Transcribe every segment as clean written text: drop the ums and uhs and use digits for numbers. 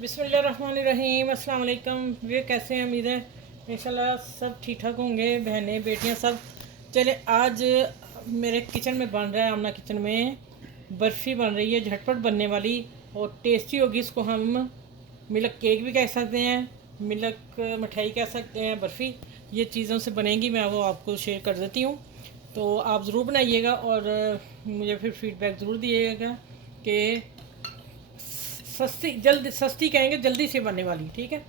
बिस्मिल्लाहिर्रहमानिर्रहीम। अस्सलाम वालेकुम। वे कैसे हैं? उम्मीद है इंशाल्लाह सब ठीक ठाक होंगे, बहनें बेटियां सब। चले आज मेरे किचन में बन रहा है, आमना किचन में बर्फ़ी बन रही है, झटपट बनने वाली और टेस्टी होगी। इसको हम मिल्क केक भी कह सकते हैं, मिल्क मिठाई कह सकते हैं, बर्फ़ी ये चीज़ों से बनेगी। मैं वो आपको शेयर कर देती हूँ, तो आप ज़रूर बनाइएगा और मुझे फिर फीडबैक ज़रूर दिएगा कि सस्ती कहेंगे, जल्दी से बनने वाली। ठीक है,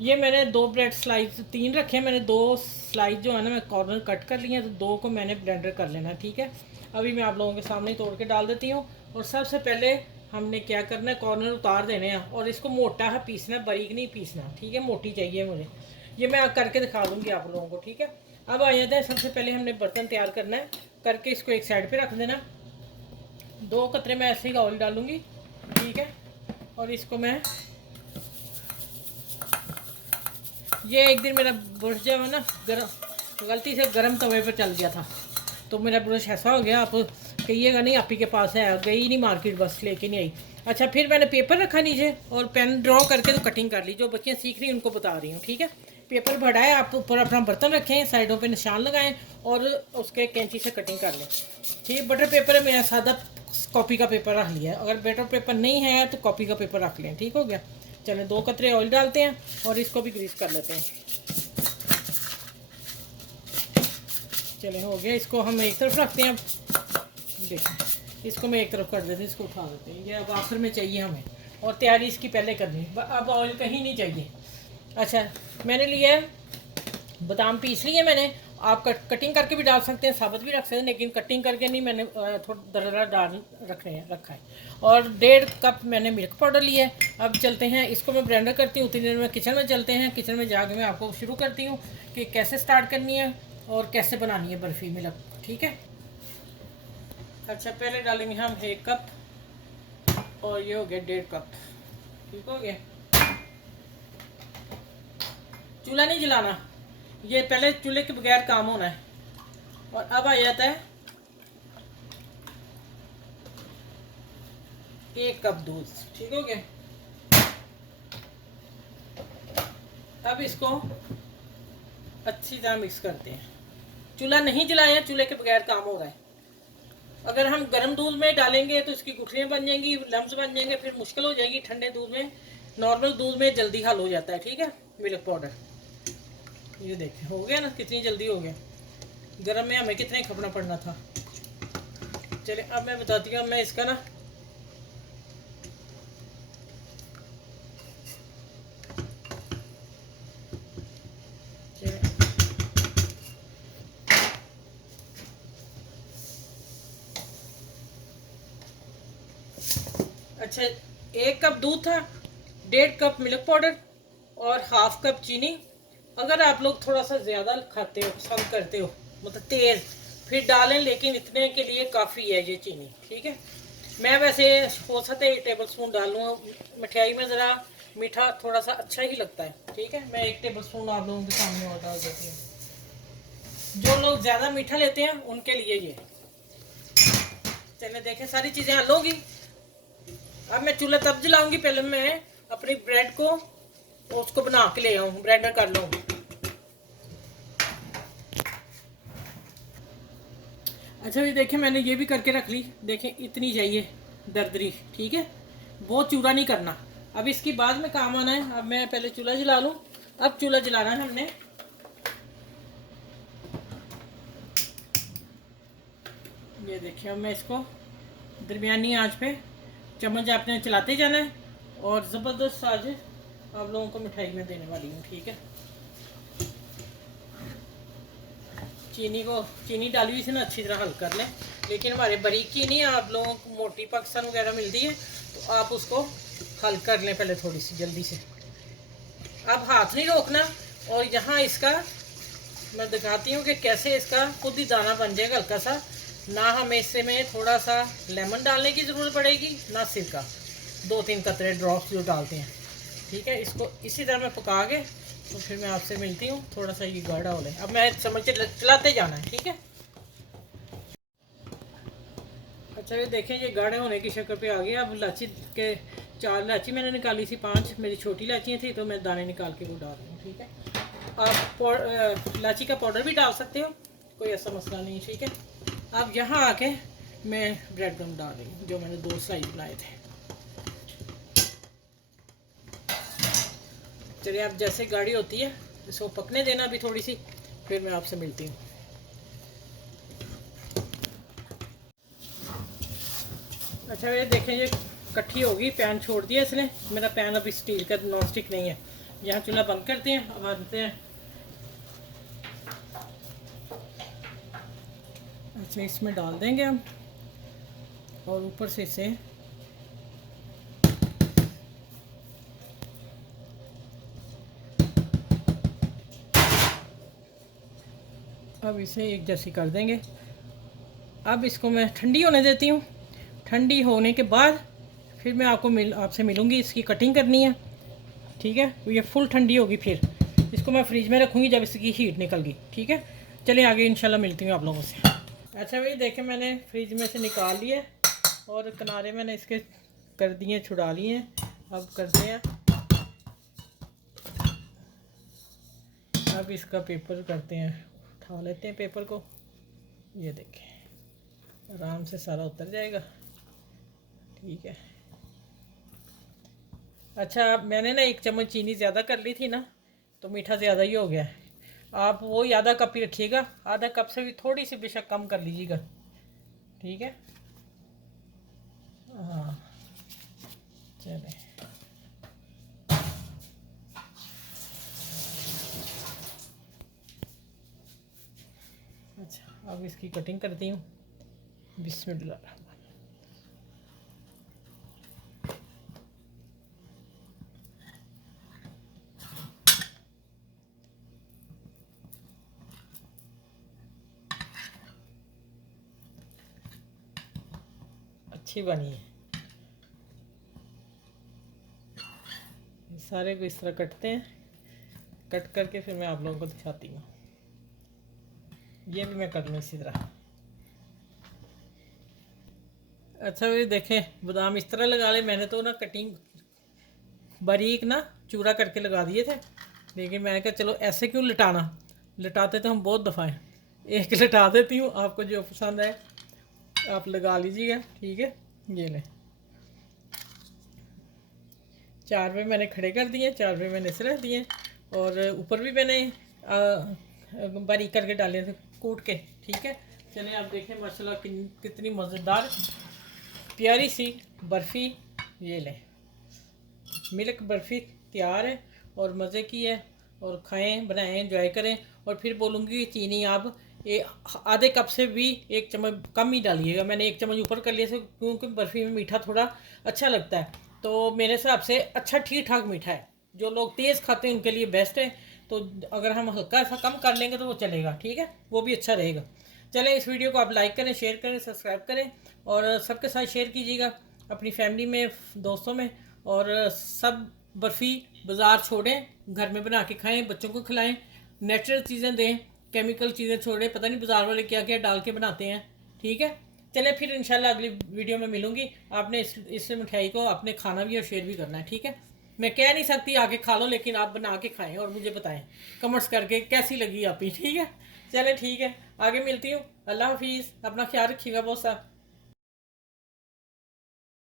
ये मैंने 2 ब्रेड स्लाइस 3 रखे हैं मैंने। 2 स्लाइस जो है ना, मैं कॉर्नर कट कर लिए हैं, तो 2 को मैंने ब्लेंडर कर लेना है। ठीक है, अभी मैं आप लोगों के सामने तोड़ के डाल देती हूँ। और सबसे पहले हमने क्या करना है, कॉर्नर उतार देने हैं और इसको मोटा है पीसना, बारीक नहीं पीसना। ठीक है, मोटी चाहिए मुझे। ये मैं करके दिखा दूँगी आप लोगों को। ठीक है, अब आ जाता है, सबसे पहले हमने बर्तन तैयार करना है, करके इसको एक साइड पर रख देना। 2 कतरे मैं ऐसे ही ऑयल डालूँगी। ठीक है, और इसको मैं, ये एक दिन मेरा ब्रश जो है ना, गलती से गर्म तवे पर चल गया था, तो मेरा ब्रश ऐसा हो गया। आप कहिएगा नहीं आप ही के पास है, गई नहीं मार्केट, बस लेके नहीं आई। अच्छा, फिर मैंने पेपर रखा नीचे और पेन ड्रॉ करके तो कटिंग कर ली। जो बच्चियाँ सीख रही हैं उनको बता रही हूँ। ठीक है, पेपर बढ़ाए, आप ऊपर अपना बर्तन रखें, साइडों पे निशान लगाएं और उसके कैंची से कटिंग कर लें। ठीक है, बटर पेपर है, मैं सादा कॉपी का पेपर रख लिया है। अगर बटर पेपर नहीं है तो कॉपी का पेपर रख लें। ठीक हो गया। चलें, 2 कतरे ऑयल डालते हैं और इसको भी ग्रीस कर लेते हैं। चलें, हो गया। इसको हम एक तरफ रखते हैं। देखें, इसको मैं एक तरफ कर देती हूँ, इसको उठा देते हैं। ये अब आखिर में चाहिए हमें, और तैयारी इसकी पहले करनी। अब ऑयल कहीं नहीं चाहिए। अच्छा, मैंने लिया है बादाम, पीस लिए मैंने। आप कटिंग करके भी डाल सकते हैं, साबुत भी रख सकते हैं, लेकिन कटिंग करके नहीं, मैंने थोड़ा दरदरा डाल रखा है। और 1.5 कप मैंने मिल्क पाउडर लिया है। अब चलते हैं, इसको मैं ब्लेंडर करती हूँ, उतनी देर में किचन में चलते हैं। किचन में जाके मैं आपको शुरू करती हूँ कि कैसे स्टार्ट करनी है और कैसे बनानी है बर्फ़ी मिल्क। ठीक है, अच्छा, पहले डालेंगे हम 1 कप और ये हो गया 1.5 कप। ठीक हो गया। चूल्हा नहीं जलाना, ये पहले चूल्हे के बगैर काम होना है। और अब आ जाता है 1 कप दूध। ठीक हो गया। अब इसको अच्छी तरह मिक्स करते हैं। चूल्हा नहीं जलाया, चूल्हे के बगैर काम हो रहा है। अगर हम गर्म दूध में डालेंगे तो इसकी गुठलियाँ बन जाएंगी, लम्स बन जाएंगे, फिर मुश्किल हो जाएगी। ठंडे दूध में, नॉर्मल दूध में जल्दी हल हो जाता है। ठीक है, मिल्क पाउडर ये देखें हो गया ना, कितनी जल्दी हो गया। गर्म में हमें कितने खपना पड़ना था। चलिए, अब मैं बताती हूँ। मैं इसका ना, अच्छा, 1 कप दूध था, 1.5 कप मिल्क पाउडर और 1/2 कप चीनी। अगर आप लोग थोड़ा सा ज़्यादा खाते हो, पसंद करते हो, मतलब तेज़, फिर डालें, लेकिन इतने के लिए काफ़ी है ये चीनी। ठीक है, मैं वैसे हो सकता है 1 टेबल स्पून डाल लूँ। मिठाई में ज़रा मीठा थोड़ा सा अच्छा ही लगता है। ठीक है, मैं 1 टेबल स्पून आप लोगों के सामने और डाल देती हूँ। जो लोग ज़्यादा मीठा लेते हैं उनके लिए ये। चलिए देखें, सारी चीज़ें हल होगी। अब मैं चूल्हा तब जलाऊंगी, पहले मैं अपनी ब्रेड को उसको बना के ले आऊँ, ब्लेंडर कर लूँ। अच्छा, ये देखें, मैंने ये भी करके रख ली। देखें, इतनी चाहिए दरदरी। ठीक है, बहुत चूड़ा नहीं करना। अब इसकी बाद में काम आना है। अब मैं पहले चूल्हा जला लूँ। अब चूल्हा जलाना है हमने। ये देखिए, अब मैं इसको दरमियानी आंच पे चम्मच आपने चलाते जाना है और ज़बरदस्त आज आप लोगों को मिठाई में देने वाली हूँ। ठीक है, चीनी डाली हुई से ना अच्छी तरह हल कर लें, लेकिन हमारे बारीक चीनी, आप लोगों को मोटी पाकिस्तान वगैरह मिलती है, तो आप उसको हल कर लें पहले थोड़ी सी जल्दी से। अब हाथ नहीं रोकना। और यहाँ इसका मैं दिखाती हूँ कि कैसे इसका खुद ही दाना बन जाएगा हल्का सा। ना हमें इससे में थोड़ा सा लेमन डालने की ज़रूरत पड़ेगी, ना सिरका। 2-3 कतरे ड्रॉप्स जो डालते हैं। ठीक है, इसको इसी तरह मैं पका के तो फिर मैं आपसे मिलती हूँ। थोड़ा सा ये गाढ़ा हो जाए। अब मैं चम्मच चलाते जाना है। ठीक है, अच्छा, ये देखें, ये गाढ़े होने की शक्ल पे आ गया। अब इलायची के 4 इलायची मैंने निकाली थी, 5 मेरी छोटी इलायचियाँ थी, तो मैं दाने निकाल के वो डाल रही हूँ। ठीक है, आप इलायची का पाउडर भी डाल सकते हो, कोई ऐसा मसला नहीं। ठीक है, अब यहाँ आके मैं ब्रेड क्रम्ब डाल रही हूँ जो मैंने 2 स्लाइस बनाए थे। चलिए, अब जैसे गाढ़ी होती है इसको पकने देना अभी थोड़ी सी, फिर मैं आपसे मिलती हूँ। अच्छा, ये देखें, ये इकट्ठी होगी, पैन छोड़ दिया इसने। मेरा पैन अभी स्टील का नॉन स्टिक नहीं है। यहाँ चूल्हा बंद करते हैं, अब आते हैं। अच्छा, इसमें डाल देंगे हम, और ऊपर से इसे अब इसे एक जैसी कर देंगे। अब इसको मैं ठंडी होने देती हूँ। ठंडी होने के बाद फिर मैं आपसे मिलूँगी। इसकी कटिंग करनी है। ठीक है, तो ये फुल ठंडी होगी, फिर इसको मैं फ्रिज में रखूँगी जब इसकी हीट निकल गई। ठीक है, चलिए आगे इंशाल्लाह मिलती हूँ आप लोगों से। अच्छा भाई, देखें, मैंने फ्रिज में से निकाल लिया और किनारे मैंने इसके कर दिए, छुड़ा लिए हैं। अब करते हैं, अब इसका पेपर करते हैं, उठा लेते हैं पेपर को। ये देखें, आराम से सारा उतर जाएगा। ठीक है। अच्छा, मैंने ना 1 चम्मच चीनी ज़्यादा कर ली थी ना, तो मीठा ज़्यादा ही हो गया है। आप वो आधा कप ही रखिएगा, आधा कप से भी थोड़ी सी बेशक कम कर लीजिएगा। ठीक है, हाँ, चलें। अच्छा, अब इसकी कटिंग करती हूँ। बिस्मिल्लाह। अच्छी बनी है। सारे को इस तरह कटते हैं, कट करके फिर मैं आप लोगों को दिखाती हूँ। ये भी मैं कर लूँ इसी तरह। अच्छा, ये देखें, बादाम इस तरह लगा ले। मैंने तो ना कटिंग बारीक ना चूरा करके लगा दिए थे, लेकिन मैंने कहा चलो ऐसे क्यों लटाना, लटाते तो हम बहुत दफ़ा हैं। एक लटा देती हूँ, आपको जो पसंद है आप लगा लीजिएगा। ठीक है, ये ले, 4 पे मैंने खड़े कर दिए, 4 पे मैंने इस रख दिए, और ऊपर भी मैंने बारीक करके डाले थे, कूट के। ठीक है, चलिए आप देखें माशाल्लाह कितनी मज़ेदार प्यारी सी बर्फ़ी। ये ले, मिल्क बर्फ़ी तैयार है और मज़े की है। और खाएं, बनाएं, एंजॉय करें। और फिर बोलूँगी चीनी आप आधे कप से भी 1 चम्मच कम ही डालिएगा। मैंने 1 चम्मच ऊपर कर लिया था, क्योंकि बर्फ़ी में मीठा थोड़ा अच्छा लगता है। तो मेरे हिसाब से अच्छा ठीक ठाक मीठा है। जो लोग तेज़ खाते हैं उनके लिए बेस्ट है। तो अगर हम हल्का सा कम कर लेंगे तो वो चलेगा। ठीक है, वो भी अच्छा रहेगा। चलें, इस वीडियो को आप लाइक करें, शेयर करें, सब्सक्राइब करें, और सबके साथ शेयर कीजिएगा, अपनी फैमिली में, दोस्तों में। और सब बर्फ़ी बाज़ार छोड़ें, घर में बना के खाएं, बच्चों को खिलाएं, नेचुरल चीज़ें दें, केमिकल चीज़ें छोड़ें। पता नहीं बाज़ार वाले क्या क्या डाल के बनाते हैं। ठीक है, चलें, फिर इंशाल्लाह अगली वीडियो में मिलूँगी। आपने इस मिठाई को आपने खाना भी और शेयर भी करना है। ठीक है, मैं कह नहीं सकती आके खा लो, लेकिन आप बना के खाएं और मुझे बताएं कमेंट्स करके कैसी लगी आपकी। ठीक है, चलें, ठीक है, आगे मिलती हूँ। अल्लाह हाफिज़, अपना ख्याल रखिएगा बहुत सा।